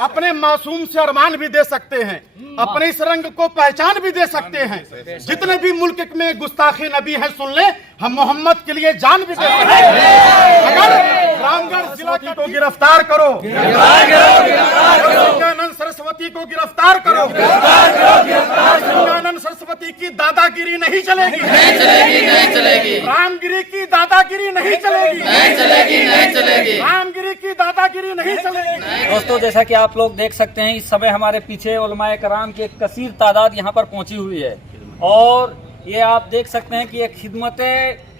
अपने मासूम से अरमान भी दे सकते हैं, अपने इस रंग को पहचान भी दे सकते हैं। जितने भी मुल्क में गुस्ताखी नबी है सुन ले, हम मोहम्मद के लिए जान भी दे सकते हैं। अगर रामगढ़ जिला को गिरफ्तार करो, गंगानंद सरस्वती को गिरफ्तार करो, गंगानंद सरस्वती की दादागिरी नहीं चलेगी, रामगिरी की दादागिरी नहीं चलेगी, रामगिरी की दादागिरी नहीं चलेगी। दोस्तों, जैसा कि आप लोग देख सकते हैं, इस समय हमारे पीछे उलमाए कराम की एक कसीर तादाद यहाँ पर पहुंची हुई है और ये आप देख सकते हैं कि एक खिदमत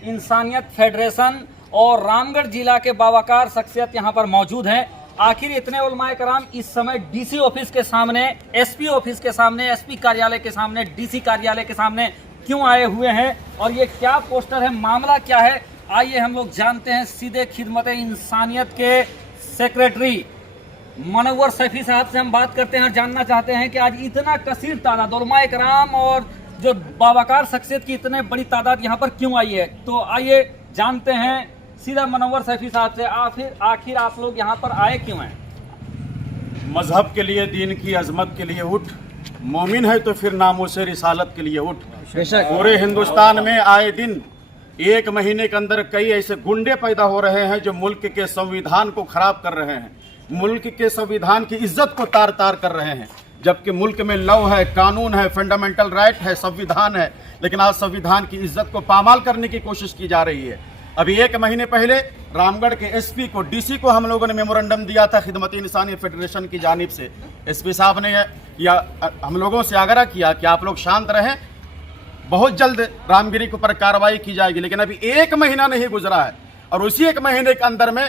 इंसानियत फेडरेशन और रामगढ़ जिला के बावकार शख्सियत यहाँ पर मौजूद हैं। आखिर इतने उलमाए कराम इस समय डीसी ऑफिस के सामने, एसपी ऑफिस के सामने, एसपी कार्यालय के सामने, डीसी कार्यालय के सामने क्यों आए हुए हैं और ये क्या पोस्टर है, मामला क्या है, आइए हम लोग जानते हैं। सीधे खिदमत इंसानियत के सेक्रेटरी मनव्वर सैफी साहब से हम बात करते हैं और जानना चाहते हैं कि आज इतना कसीर तादाद उलमाए कराम और जो बावकार शख्सियत की इतने बड़ी तादाद यहाँ पर क्यों आई है। तो आइए जानते हैं सीधा मनव्वर सैफी साहब से, आखिर आप लोग यहाँ पर आए क्यों हैं? मजहब के लिए, दीन की अजमत के लिए उठ, मोमिन है तो फिर नामोसे रिसालत के लिए उठ। पूरे हिंदुस्तान में आए दिन एक महीने के अंदर कई ऐसे गुंडे पैदा हो रहे हैं जो मुल्क के संविधान को खराब कर रहे हैं, मुल्क के संविधान की इज्जत को तार तार कर रहे हैं। जबकि मुल्क में लॉ है, कानून है, फंडामेंटल राइट है, संविधान है, लेकिन आज संविधान की इज्जत को पामाल करने की कोशिश की जा रही है। अभी एक महीने पहले रामगढ़ के एसपी को, डीसी को हम लोगों ने मेमोरेंडम दिया था खिदमत इंसानियत फेडरेशन की जानिब से। एसपी साहब ने हम लोगों से आग्रह किया कि आप लोग शांत रहें, बहुत जल्द रामगिरी के ऊपर कार्रवाई की जाएगी। लेकिन अभी एक महीना नहीं गुजरा है और उसी एक महीने के अंदर में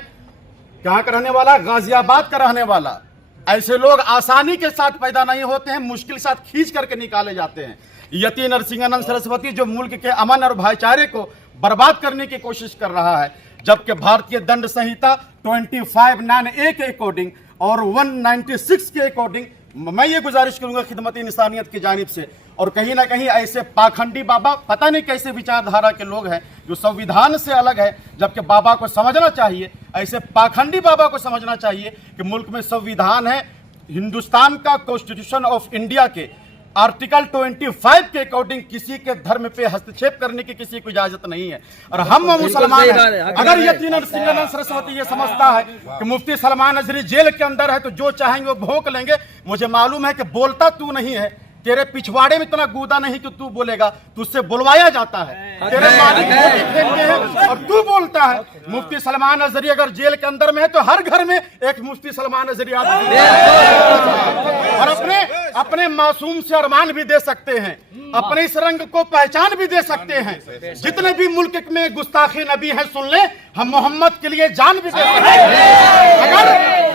कहाँ का रहने वाला, गाजियाबाद का रहने वाला, ऐसे लोग आसानी के साथ पैदा नहीं होते हैं, मुश्किल के साथ खींच करके निकाले जाते हैं। यति नरसिंहानंद सरस्वती जो मुल्क के अमन और भाईचारे को बर्बाद करने की कोशिश कर रहा है, जबकि भारतीय दंड संहिता 25(9)(a) के अकॉर्डिंग और 196 के अकॉर्डिंग मैं ये गुजारिश करूंगा खिदमत इंसानियत की जानिब से, और कहीं ना कहीं ऐसे पाखंडी बाबा, पता नहीं कैसे विचारधारा के लोग हैं जो संविधान से अलग है, जबकि बाबा को समझना चाहिए, ऐसे पाखंडी बाबा को समझना चाहिए कि मुल्क में संविधान है, हिंदुस्तान का कॉन्स्टिट्यूशन ऑफ इंडिया के आर्टिकल 25 के अकॉर्डिंग किसी के धर्म पे हस्तक्षेप करने की किसी को इजाजत नहीं है। और हम मुसलमान हैं। अगर यति नरसिंहानंद सरस्वती ये समझता है कि मुफ्ती सलमान अजहरी जेल के अंदर है तो जो चाहेंगे वो भोंक लेंगे, मुझे मालूम है कि बोलता तू नहीं है, तेरे पिछवाड़े में इतना गूदा नहीं कि तू बोलेगा, तुझसे बुलवाया जाता है, तेरे मालिक फेंकते हैं और तू बोलता है। मुफ्ती सलमान अजहरी अगर जेल के अंदर में है तो हर घर में एक मुफ्ती सलमान अजहरी और अपने मासूम से अरमान भी दे सकते हैं, अपने इस रंग को पहचान भी दे सकते हैं। जितने भी मुल्क में गुस्ताखी नबी है सुन ले, हम मोहम्मद के लिए जान भी दे सकते हैं। अगर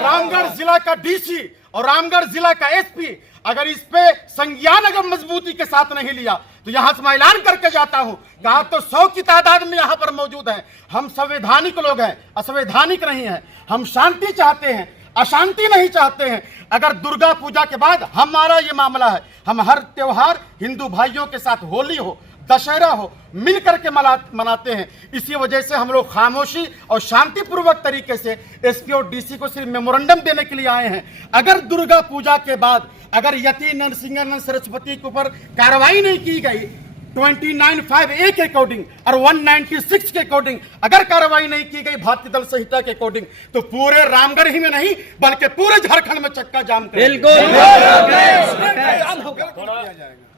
रामगढ़ जिला का डीसी और रामगढ़ जिला का एसपी अगर इस पे संज्ञान अगर मजबूती के साथ नहीं लिया तो यहां से मैं ऐलान करके जाता हूं कि आप तो 100 की तादाद में यहां पर मौजूद हैं। हम संवैधानिक लोग हैं, असंवैधानिक नहीं हैं। हम शांति चाहते हैं, अशांति नहीं चाहते हैं। अगर दुर्गा पूजा के बाद हमारा ये मामला है, हम हर त्योहार हिंदू भाइयों के साथ, होली हो, दशहरा हो, मिल करके मनाते हैं। इसी वजह से हम लोग खामोशी और शांतिपूर्वक तरीके से एसपी और डीसी को सिर्फ मेमोरेंडम देने के लिए आए हैं। अगर दुर्गा पूजा के बाद अगर यति नरसिंहानंद सरस्वती के ऊपर कार्रवाई नहीं की गई 29(5)(a) के अकॉर्डिंग और 196 के अकॉर्डिंग अगर कार्रवाई नहीं की गई भारतीय दंड संहिता के अकॉर्डिंग, तो पूरे रामगढ़ ही में नहीं बल्कि पूरे झारखंड में चक्का जाम कर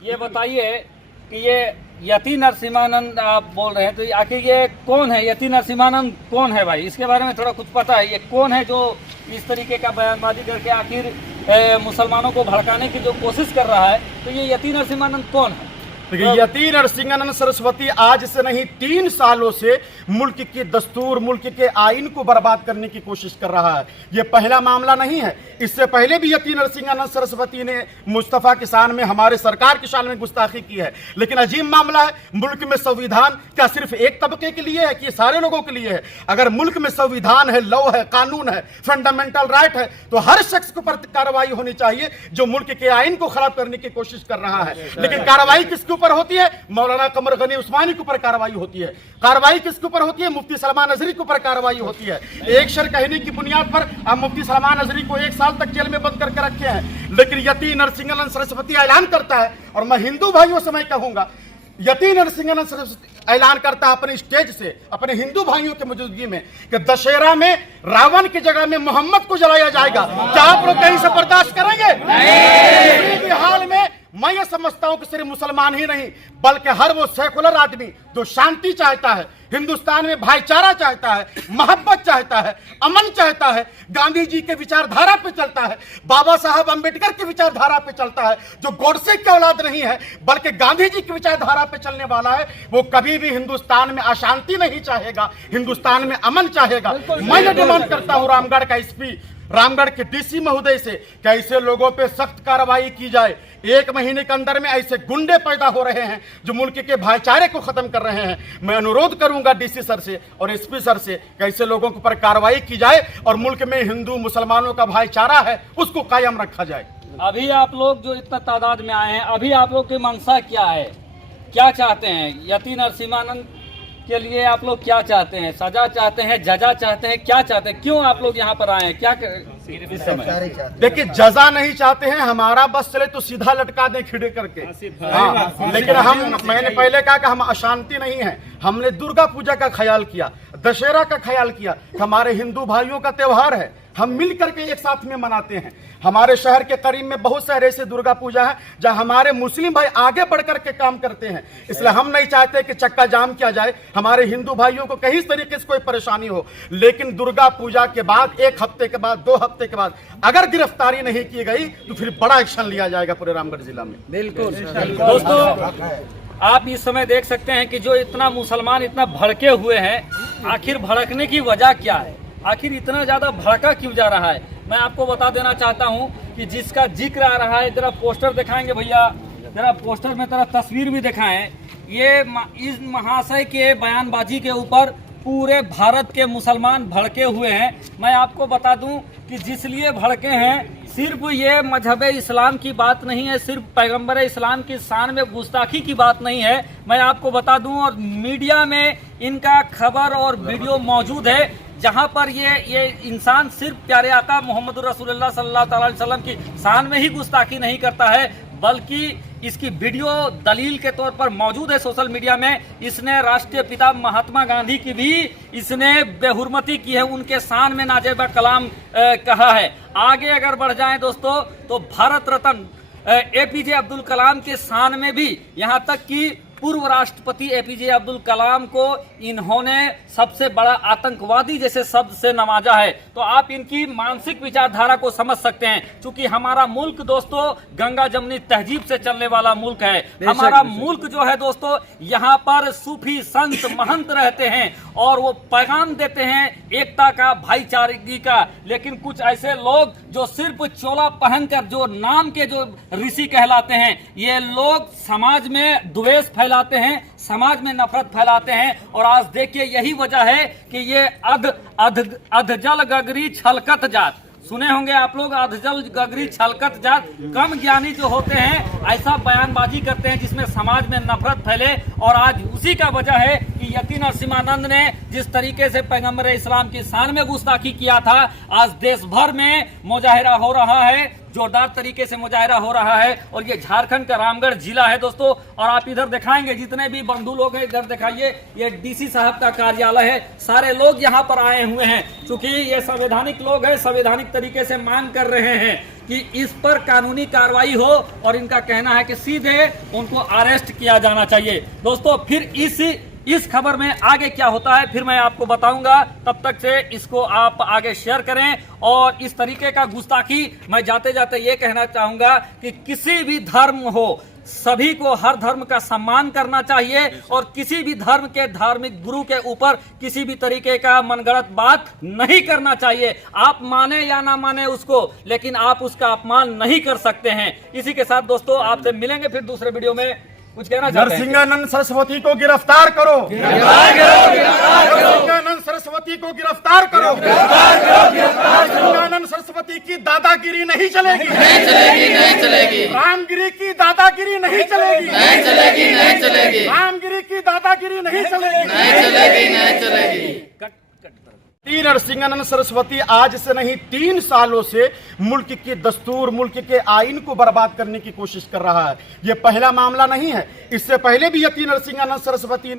ये बताइए कि ये यति नरसिंहानंद आप बोल रहे हैं, तो आखिर ये कौन है? यति नरसिंहानंद कौन है भाई? इसके बारे में थोड़ा कुछ पता है? ये कौन है जो इस तरीके का बयानबाजी करके आखिर मुसलमानों को भड़काने की जो कोशिश कर रहा है? तो ये यति नरसिंहानंद कौन है? यति नरसिंहानंद सरस्वती आज से नहीं 3 सालों से मुल्क की दस्तूर, मुल्क के आइन को बर्बाद करने की कोशिश कर रहा है। ये पहला मामला नहीं है, इससे पहले भी यति नरसिंहानंद सरस्वती ने मुस्तफा की शान में, हमारे सरकार की शान में गुस्ताखी की है। लेकिन अजीब मामला है, मुल्क में संविधान क्या सिर्फ एक तबके के लिए है कि सारे लोगों के लिए है? अगर मुल्क में संविधान है, लॉ है, कानून है, फंडामेंटल राइट है, तो हर शख्स को पर कार्रवाई होनी चाहिए जो मुल्क के आइन को खराब करने की कोशिश कर रहा है। लेकिन कार्रवाई किसके ऊपर होती है? मौलाना कमर गनी उस्मानी के ऊपर कार्रवाई होती है। कार्रवाई किसके ऊपर होती है? मुफ्ती सलमान नजरी के ऊपर कार्रवाई होती है। एक शर कहने की बुनियाद पर अब मुफ्ती सलमान नजरी को 1 साल तक जेल में बंद करके रखे हैं, लेकिन यति नरसिंहन सरस्वती ऐलान करता है, और मैं हिंदू भाइयों से मैं कहूंगा, यति नरसिंहन सरस्वती ऐलान करता है अपने स्टेज से, अपने हिंदू भाइयों के मौजूदगी में, कि दशहरा में रावण की जगह में मोहम्मद को जलाया जाएगा। क्या आप लोग कहीं से बर्दाश्त करेंगे? किसी भी हाल में मैं ये समझता हूं कि सिर्फ मुसलमान ही नहीं, बल्कि हर वो सेकुलर आदमी जो शांति चाहता है, हिंदुस्तान में भाईचारा चाहता है, मोहब्बत चाहता है, अमन चाहता है, गांधी जी के विचारधारा पे चलता है, बाबा साहब अंबेडकर की विचारधारा पे चलता है, जो गोडसे की औलाद नहीं है बल्कि गांधी जी की विचारधारा पे चलने वाला है, वो कभी भी हिंदुस्तान में अशांति नहीं चाहेगा, हिंदुस्तान में अमन चाहेगा। मैं ये डिमांड करता हूं रामगढ़ का एसपी, रामगढ़ के डीसी महोदय से कि ऐसे लोगों पे सख्त कार्रवाई की जाए। 1 महीने के अंदर में ऐसे गुंडे पैदा हो रहे हैं जो मुल्क के भाईचारे को खत्म कर रहे हैं। मैं अनुरोध करूंगा डीसी सर से और एसपी सर से कि ऐसे लोगों के ऊपर कार्रवाई की जाए और मुल्क में हिंदू मुसलमानों का भाईचारा है उसको कायम रखा जाए। अभी आप लोग जो इतना तादाद में आए हैं, अभी आप लोग की मंशा क्या है, क्या चाहते हैं? यति नरसिम्हानंद के लिए आप लोग क्या चाहते हैं? सजा चाहते हैं, जजा चाहते हैं, क्या चाहते हैं? क्यों आप लोग यहाँ पर आए हैं? क्या इस समय देखिए, जजा नहीं चाहते हैं, हमारा बस चले तो सीधा लटका दें खिड़े करके। हाँ, लेकिन मैंने पहले कहा कि हम अशांति नहीं है, हमने दुर्गा पूजा का ख्याल किया, दशहरा का ख्याल किया, हमारे हिंदू भाइयों का त्योहार है, हम मिल करके एक साथ में मनाते हैं। हमारे शहर के करीब में बहुत सारे ऐसे दुर्गा पूजा है जहां हमारे मुस्लिम भाई आगे बढ़ करके काम करते हैं, इसलिए हम नहीं चाहते कि चक्का जाम किया जाए, हमारे हिंदू भाइयों को कहीं तरीके से कोई परेशानी हो। लेकिन दुर्गा पूजा के बाद 1 हफ्ते के बाद 2 हफ्ते के बाद अगर गिरफ्तारी नहीं की गई तो फिर बड़ा एक्शन लिया जाएगा पूरे रामगढ़ जिला में। बिल्कुल दोस्तों, आप इस समय देख सकते हैं कि जो इतना मुसलमान इतना भड़के हुए हैं, आखिर भड़कने की वजह क्या है? आखिर इतना ज्यादा भड़का क्यों जा रहा है? मैं आपको बता देना चाहता हूं कि जिसका जिक्र आ रहा है, जरा पोस्टर दिखाएंगे भैया, जरा पोस्टर में तरह तस्वीर भी दिखाएं। ये इस महाशय के बयानबाजी के ऊपर पूरे भारत के मुसलमान भड़के हुए हैं। मैं आपको बता दूं कि जिस लिए भड़के हैं, सिर्फ ये मजहब इस्लाम की बात नहीं है, सिर्फ पैगंबर इस्लाम की शान में गुस्ताखी की बात नहीं है। मैं आपको बता दूं, और मीडिया में इनका खबर और वीडियो मौजूद है जहां पर ये इंसान सिर्फ प्यारे आका मोहम्मद रसूलुल्लाह सल्लल्लाहु अलैहि वसल्लम की शान में ही गुस्ताखी नहीं करता है, बल्कि इसकी वीडियो दलील के तौर पर मौजूद है सोशल मीडिया में। इसने राष्ट्रीय पिता महात्मा गांधी की भी इसने बेहुरमती की है, उनके शान में नाजेबा कलाम कहा है। आगे अगर बढ़ जाएं दोस्तों, तो भारत रत्न एपीजे अब्दुल कलाम के शान में भी, यहाँ तक कि पूर्व राष्ट्रपति एपीजे अब्दुल कलाम को इन्होंने सबसे बड़ा आतंकवादी जैसे शब्द से नवाजा है। तो आप इनकी मानसिक विचारधारा को समझ सकते हैं। क्योंकि हमारा मुल्क दोस्तों गंगा जमनी तहजीब से चलने वाला मुल्क है। हमारा मुल्क जो है दोस्तों, यहाँ पर सूफी संत महंत रहते हैं और वो पैगाम देते हैं एकता का, भाईचारगी का। लेकिन कुछ ऐसे लोग जो सिर्फ चोला पहनकर जो नाम के जो ऋषि कहलाते हैं, ये लोग समाज में द्वेष फैलाते हैं, समाज में नफरत फैलाते हैं। और आज देखिए यही वजह है कि ये अधजल गगरी छलकत जात, सुने होंगे आप लोग, अधजल गगरी छलकत जात, कम ज्ञानी जो होते हैं ऐसा बयानबाजी करते हैं जिसमें समाज में नफरत फैले। और आज उसी का वजह है कि यति नरसिम्हानंद ने जिस तरीके से पैगंबर इस्लाम की शान में गुस्ताखी किया था, आज देश भर में मुजाहिरा हो रहा है, जोरदार तरीके से मुजाहिरा हो रहा है। और ये झारखंड का रामगढ़ जिला है दोस्तों। और आप इधर दिखाएंगे, जितने भी बंधु लोग हैं इधर दिखाइए, ये डीसी साहब का कार्यालय है, सारे लोग यहाँ पर आए हुए हैं। चूंकि ये संवैधानिक लोग हैं, संवैधानिक तरीके से मांग कर रहे हैं कि इस पर कानूनी कार्रवाई हो, और इनका कहना है कि सीधे उनको अरेस्ट किया जाना चाहिए। दोस्तों फिर इस खबर में आगे क्या होता है फिर मैं आपको बताऊंगा। तब तक से इसको आप आगे शेयर करें। और इस तरीके का गुस्ताखी, मैं जाते जाते ये कहना चाहूंगा कि किसी भी धर्म हो, सभी को हर धर्म का सम्मान करना चाहिए और किसी भी धर्म के धार्मिक गुरु के ऊपर किसी भी तरीके का मनगढ़ंत बात नहीं करना चाहिए। आप माने या ना माने उसको, लेकिन आप उसका अपमान नहीं कर सकते हैं। इसी के साथ दोस्तों आपसे मिलेंगे फिर दूसरे वीडियो में। कुछ कहना चाहते हैं? नरसिंहानंद सरस्वती को गिरफ्तार करो, नरसिंहानंद सरस्वती को गिरफ्तार करो, नरसिंहानंद सरस्वती की दादागिरी नहीं चलेगी, नहीं चलेगी, नहीं चलेगी, रामगिरी की दादागिरी नहीं चलेगी, नहीं चलेगी, नहीं चलेगी, रामगिरी की दादागिरी नहीं चलेगी, नहीं चलेगी, नहीं चलेगी। नरसिंहानंद सरस्वती आज से नहीं 3 सालों से मुल्क के दस्तूर, मुल्क के आइन को बर्बाद करने की कोशिश कर रहा है। ये पहला मामला नहीं है, इससे पहले भी यति नरसिंहानंद सरस्वती